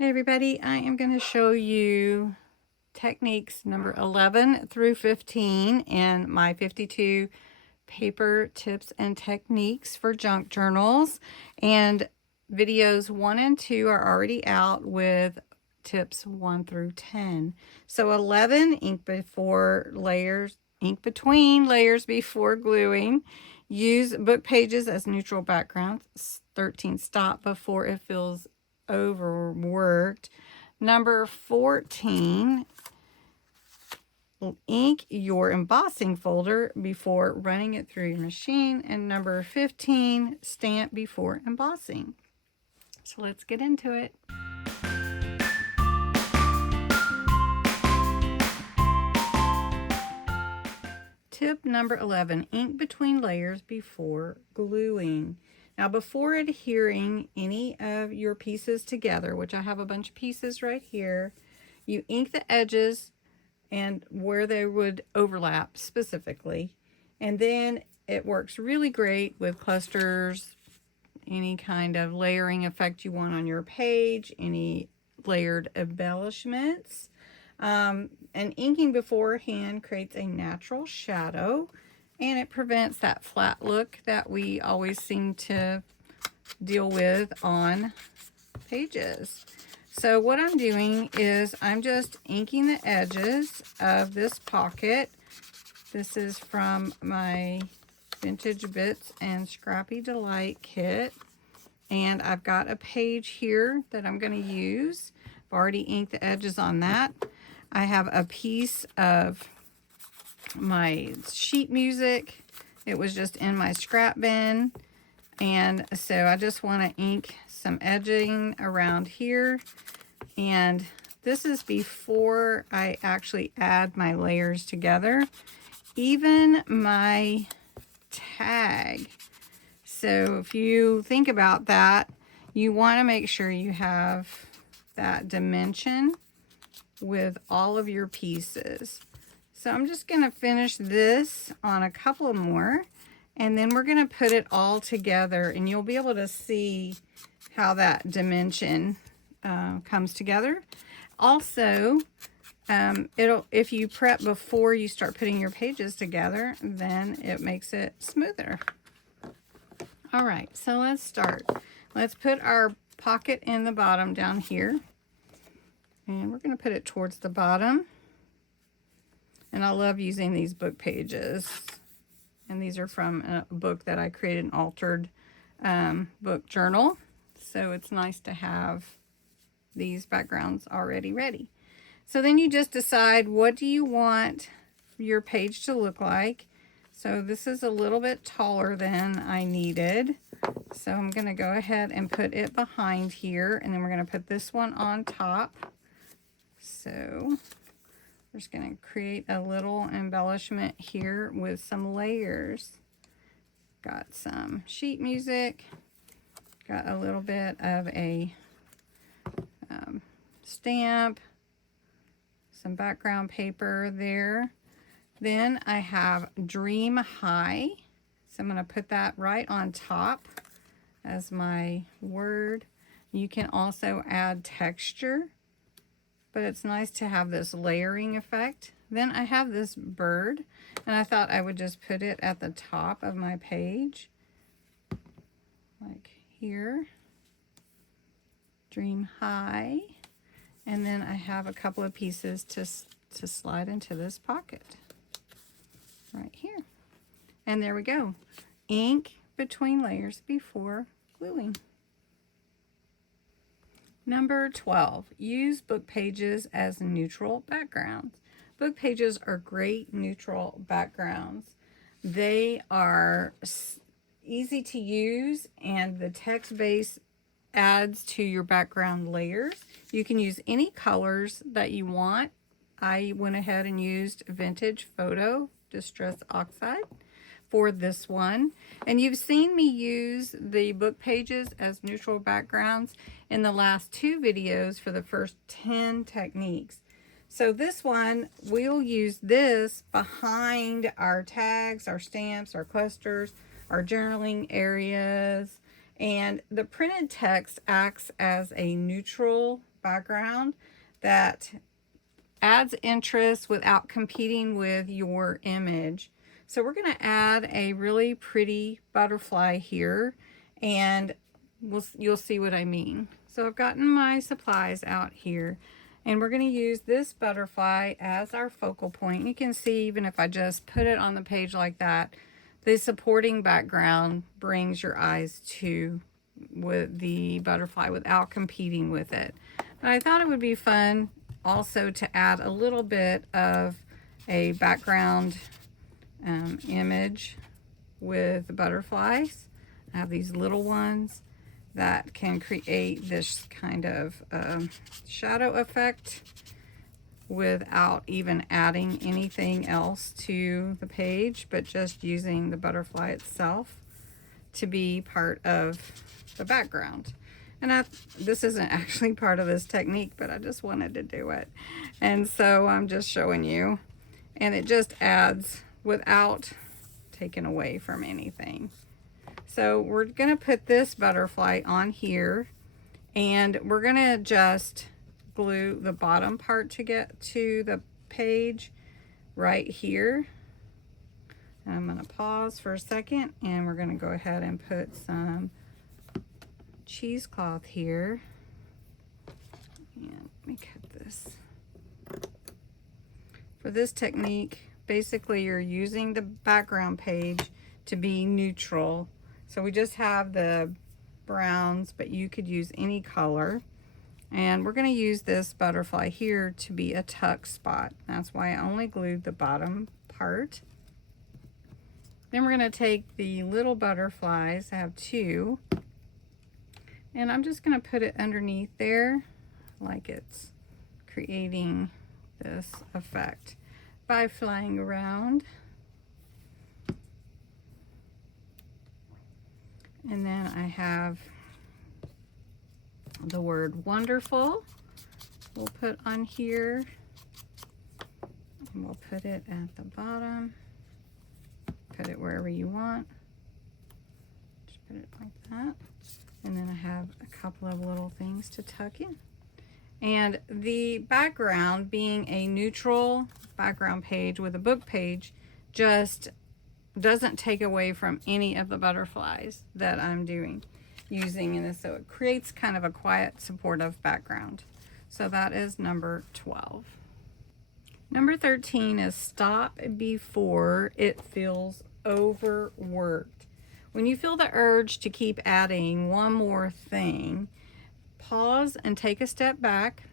Hey everybody, I am going to show you techniques number 11 through 15 in my 52 paper tips and techniques for junk journals. And videos 1 and 2 are already out with tips 1 through 10. So 11, ink between layers before gluing. Use book pages as neutral backgrounds. 13, stop before it feels overworked. Number 14, ink your embossing folder before running it through your machine. And number 15, stamp before embossing. So let's get into it. Tip number 11, ink between layers before gluing. Now, before adhering any of your pieces together, which I have a bunch of pieces right here, you ink the edges and where they would overlap specifically. And then it works really great with clusters, any kind of layering effect you want on your page, any layered embellishments. And inking beforehand creates a natural shadow, and it prevents that flat look that we always seem to deal with on pages. So what I'm doing is I'm just inking the edges of this pocket. This is from my Vintage Bits and Scrappy Delight kit. And I've got a page here that I'm going to use. I've already inked the edges on that. I have a piece of my sheet music. It was just in my scrap bin. And so I just want to ink some edging around here. And this is before I actually add my layers together. Even my tag. So if you think about that, you want to make sure you have that dimension with all of your pieces. So I'm just going to finish this on a couple more, and then we're going to put it all together, and you'll be able to see how that dimension comes together. Also, if you prep before you start putting your pages together, then it makes it smoother. All right, so let's start. Let's put our pocket in the bottom down here. And we're going to put it towards the bottom. And I love using these book pages. And these are from a book that I created, an altered book journal. So it's nice to have these backgrounds already ready. So then you just decide, what do you want your page to look like? So this is a little bit taller than I needed. So I'm going to go ahead and put it behind here. And then we're going to put this one on top. So we're just going to create a little embellishment here with some layers. Got some sheet music. Got a little bit of a stamp. Some background paper there. Then I have Dream High. So I'm going to put that right on top as my word. You can also add texture, but it's nice to have this layering effect. Then I have this bird, and I thought I would just put it at the top of my page, like here. Dream High. And then I have a couple of pieces to slide into this pocket right here. And there we go. Ink between layers before gluing. Number 12, use book pages as neutral backgrounds. Book pages are great neutral backgrounds. They are easy to use, and the text base adds to your background layers. You can use any colors that you want. I went ahead and used Vintage Photo Distress Oxide for this one. And you've seen me use the book pages as neutral backgrounds in the last 2 videos for the first 10 techniques. So this one, we'll use this behind our tags, our stamps, our clusters, our journaling areas. And the printed text acts as a neutral background that adds interest without competing with your image. So we're going to add a really pretty butterfly here, and you'll see what I mean. So I've gotten my supplies out here, and we're going to use this butterfly as our focal point. You can see even if I just put it on the page like that, the supporting background brings your eyes to with the butterfly without competing with it. But I thought it would be fun also to add a little bit of a background image with the butterflies. I have these little ones that can create this kind of shadow effect without even adding anything else to the page, but just using the butterfly itself to be part of the background. And this isn't actually part of this technique, but I just wanted to do it. And so I'm just showing you. And it just adds without taking away from anything. So we're going to put this butterfly on here, and we're going to just glue the bottom part to get to the page right here. And I'm going to pause for a second, and we're going to go ahead and put some cheesecloth here. And let me cut this. For this technique, basically you're using the background page to be neutral. So we just have the browns, but you could use any color. And we're going to use this butterfly here to be a tuck spot. That's why I only glued the bottom part. Then we're going to take the little butterflies, I have two, and I'm just going to put it underneath there like it's creating this effect by flying around. And then I have the word wonderful we'll put on here, and we'll put it at the bottom. Put it wherever you want. Just put it like that. And then I have a couple of little things to tuck in. And the background, being a neutral background page with a book page, just doesn't take away from any of the butterflies that I'm using in this. So it creates kind of a quiet, supportive background. So that is number 12. Number 13 is stop before it feels overworked. When you feel the urge to keep adding one more thing, pause and take a step back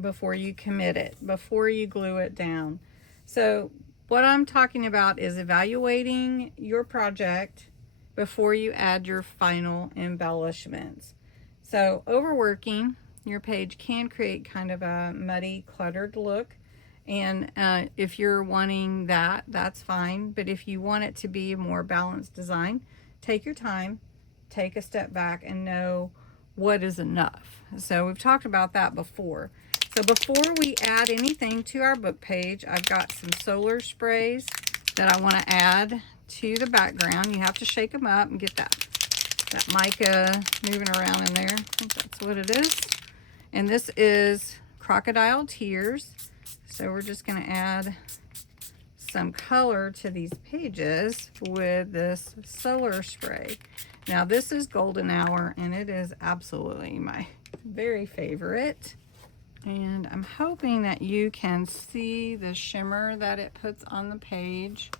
before you commit it, before you glue it down. So what I'm talking about is evaluating your project before you add your final embellishments. So overworking your page can create kind of a muddy, cluttered look. And if you're wanting that, that's fine. But if you want it to be a more balanced design, take your time, take a step back, and know what is enough. So we've talked about that before. So before we add anything to our book page, I've got some solar sprays that I want to add to the background. You have to shake them up and get that mica moving around in there. I think that's what it is. And this is Crocodile Tears. So we're just going to add some color to these pages with this solar spray. Now this is Golden Hour, and it is absolutely my very favorite. And I'm hoping that you can see the shimmer that it puts on the page.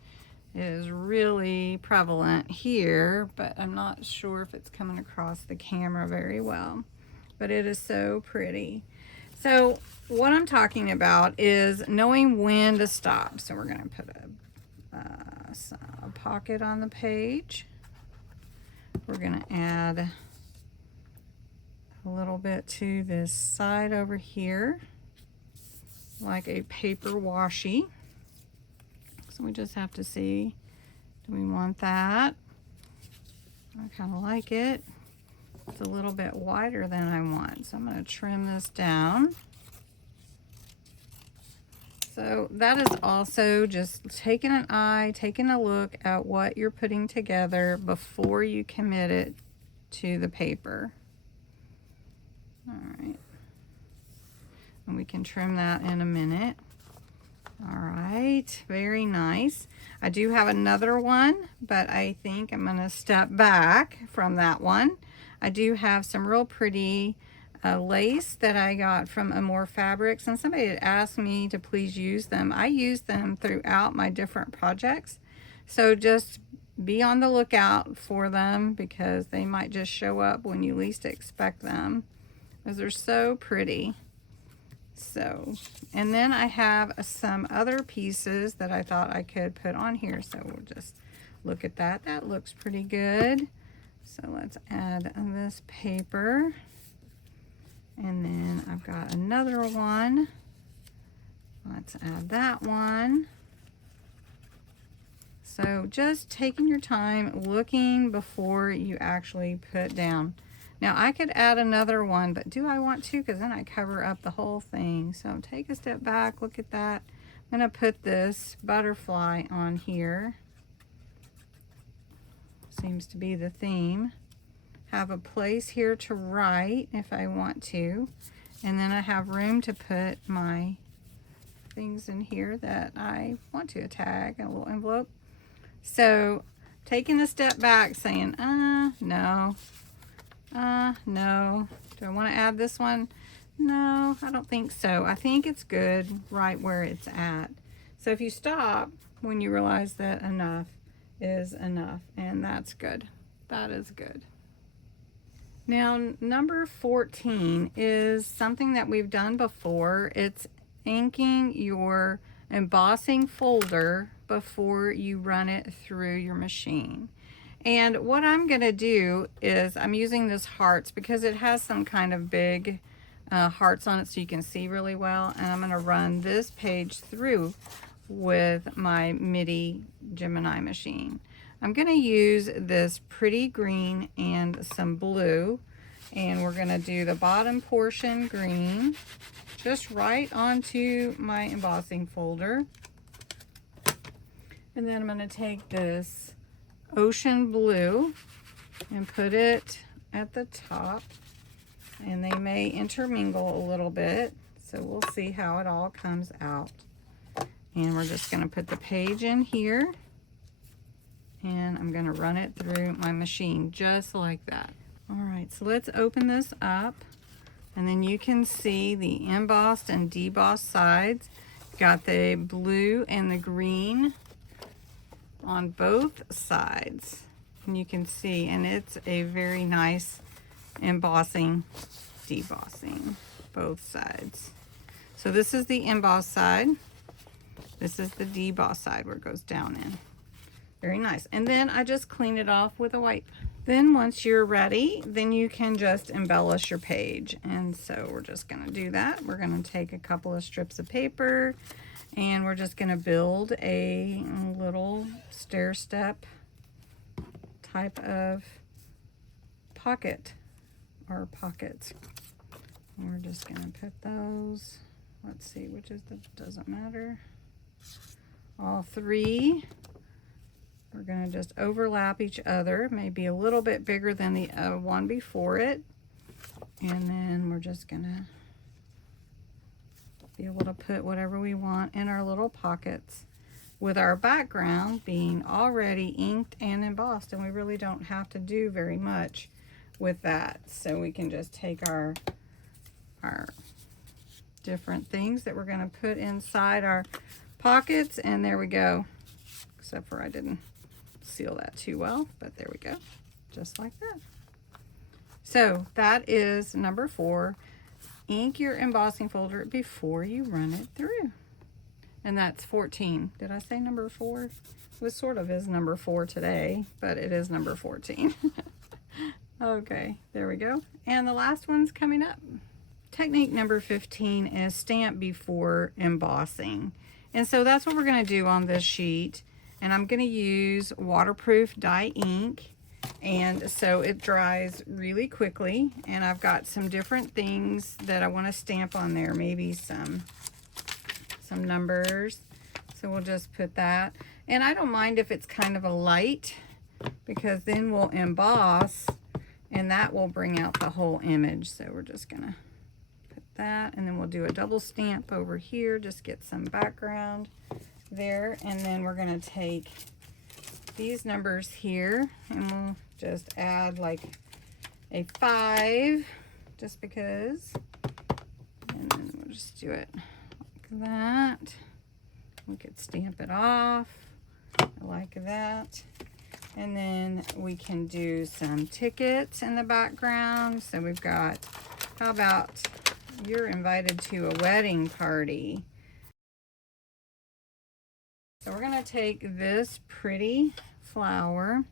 It is really prevalent here, but I'm not sure if it's coming across the camera very well. But it is so pretty. So what I'm talking about is knowing when to stop. So we're going to put a pocket on the page. We're going to add a little bit to this side over here, like a paper washi. So we just have to see, do we want that? I kind of like it. It's a little bit wider than I want, so I'm going to trim this down. So that is also just taking an eye, taking a look at what you're putting together before you commit it to the paper. All right. And we can trim that in a minute. All right, very nice. I do have another one, but I think I'm gonna step back from that one. I do have some real pretty lace that I got from Amore Fabrics, and somebody had asked me to please use them. I use them throughout my different projects, so just be on the lookout for them because they might just show up when you least expect them, because they're so pretty. So, and then I have some other pieces that I thought I could put on here, so we'll just look at that. That looks pretty good. So let's add this paper, and then I've got another one. Let's add that one. So just taking your time, looking before you actually put down. Now I could add another one, but do I want to? Because then I cover up the whole thing. So take a step back, look at that. I'm going to put this butterfly on here. Seems to be the theme. Have a place here to write if I want to. And then I have room to put my things in here that I want to tag, a little envelope. So taking a step back saying, no. No. Do I want to add this one? No, I don't think so. I think it's good right where it's at. So if you stop when you realize that enough is enough, and that's good. That is good. Now, number 14 is something that we've done before. It's inking your embossing folder before you run it through your machine. And what I'm going to do is I'm using this hearts because it has some kind of big hearts on it so you can see really well. And I'm going to run this page through with my MIDI Gemini machine. I'm going to use this pretty green and some blue. And we're going to do the bottom portion green just right onto my embossing folder. And then I'm going to take this ocean blue and put it at the top, and they may intermingle a little bit, so we'll see how it all comes out. And we're just going to put the page in here, and I'm going to run it through my machine just like that. All right, so let's open this up, and then you can see the embossed and debossed sides. Got the blue and the green on both sides, and you can see, and it's a very nice embossing, debossing both sides. So this is the embossed side, this is the debossed side where it goes down in. Very nice. And then I just clean it off with a wipe. Then once you're ready, then you can just embellish your page. And so we're just going to do that. We're going to take a couple of strips of paper, and we're just going to build a little stair step type of pocket or pockets. And we're just going to put those, let's see, which is the, doesn't matter, all three. We're going to just overlap each other, maybe a little bit bigger than the one before it. And then we're just going to be able to put whatever we want in our little pockets, with our background being already inked and embossed, and we really don't have to do very much with that. So we can just take our different things that we're going to put inside our pockets, and there we go. Except for I didn't seal that too well, but there we go, just like that. So that is number 4. Ink your embossing folder before you run it through. And that's 14. Did I say number 4? It was sort of is number 4 today, but it is number 14. Okay, there we go. And the last one's coming up. Technique number 15 is stamp before embossing. And so that's what we're going to do on this sheet. And I'm going to use waterproof dye ink. And so it dries really quickly, and I've got some different things that I want to stamp on there, maybe some numbers. So we'll just put that, and I don't mind if it's kind of a light, because then we'll emboss and that will bring out the whole image. So we're just gonna put that, and then we'll do a double stamp over here, just get some background there. And then we're gonna take these numbers here and we'll just add like a 5 just because, and then we'll just do it like that. We could stamp it off like that. And then we can do some tickets in the background. So we've got, how about you're invited to a wedding party? So we're gonna take this pretty flower,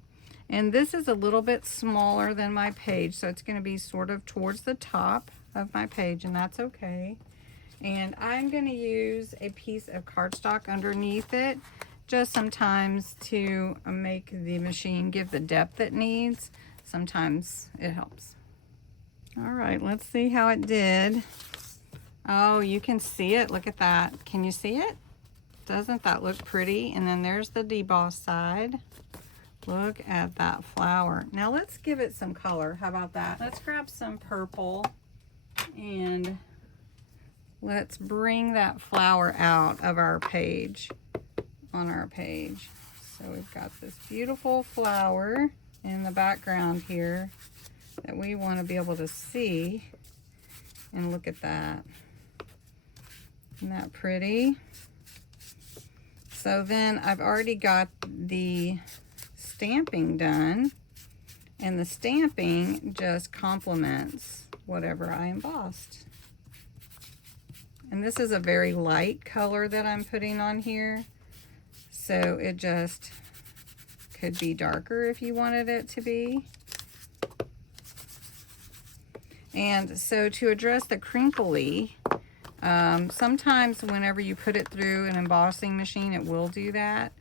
and this is a little bit smaller than my page, so it's gonna be sort of towards the top of my page, and that's okay. And I'm gonna use a piece of cardstock underneath it, just sometimes to make the machine give the depth it needs. Sometimes it helps. All right, let's see how it did. Oh, you can see it. Look at that. Can you see it? Doesn't that look pretty? And then there's the deboss side. Look at that flower. Now let's give it some color. How about that? Let's grab some purple and let's bring that flower out of our page, on our page. So we've got this beautiful flower in the background here that we want to be able to see. And look at that. Isn't that pretty? So then I've already got the stamping done, and the stamping just complements whatever I embossed. And this is a very light color that I'm putting on here, so it just could be darker if you wanted it to be. And so to address the crinkly, sometimes whenever you put it through an embossing machine, it will do that.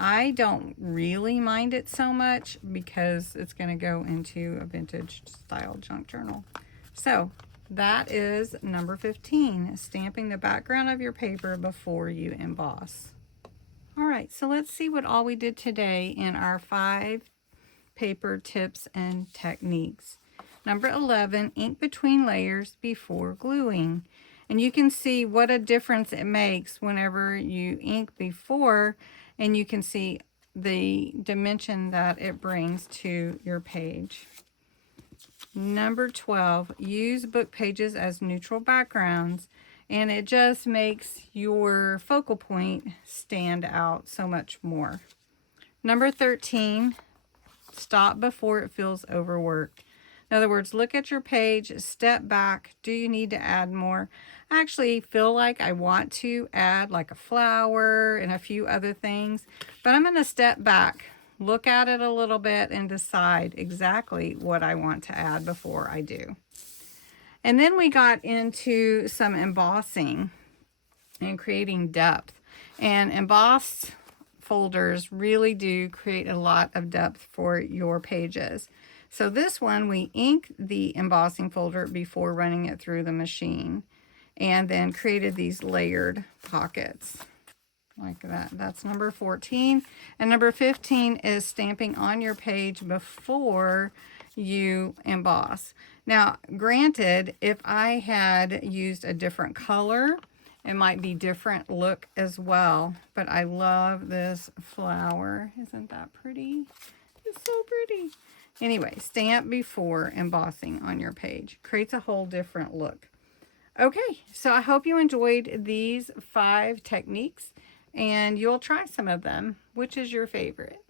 I don't really mind it so much because it's going to go into a vintage style junk journal. So that is number 15, stamping the background of your paper before you emboss. All right, so let's see what all we did today in our 5 paper tips and techniques. Number 11, ink between layers before gluing. And you can see what a difference it makes whenever you ink before, and you can see the dimension that it brings to your page. Number 12, use book pages as neutral backgrounds, and it just makes your focal point stand out so much more. Number 13, stop before it feels overworked. In other words, look at your page, step back. Do you need to add more? I actually feel like I want to add like a flower and a few other things, but I'm going to step back, look at it a little bit, and decide exactly what I want to add before I do. And then we got into some embossing and creating depth. And embossed folders really do create a lot of depth for your pages. So this one, we ink the embossing folder before running it through the machine, and then created these layered pockets like that. That's number 14. And number 15 is stamping on your page before you emboss. Now, granted, if I had used a different color, it might be different look as well, but I love this flower. Isn't that pretty? It's so pretty. Anyway, stamp before embossing on your page. Creates a whole different look. Okay, so I hope you enjoyed these 5 techniques, and you'll try some of them. Which is your favorite?